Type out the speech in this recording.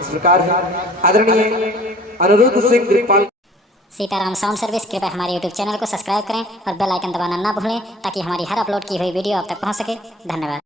इस प्रकार है आदरणीय अनिरुद्ध सिंह कृपाल। सीताराम साउंड सर्विस, कृपया हमारे यूट्यूब चैनल को सब्सक्राइब करें और बेल आइकन दबाना ना भूलें ताकि हमारी हर अपलोड की हुई वीडियो आप तक पहुंच सके। धन्यवाद।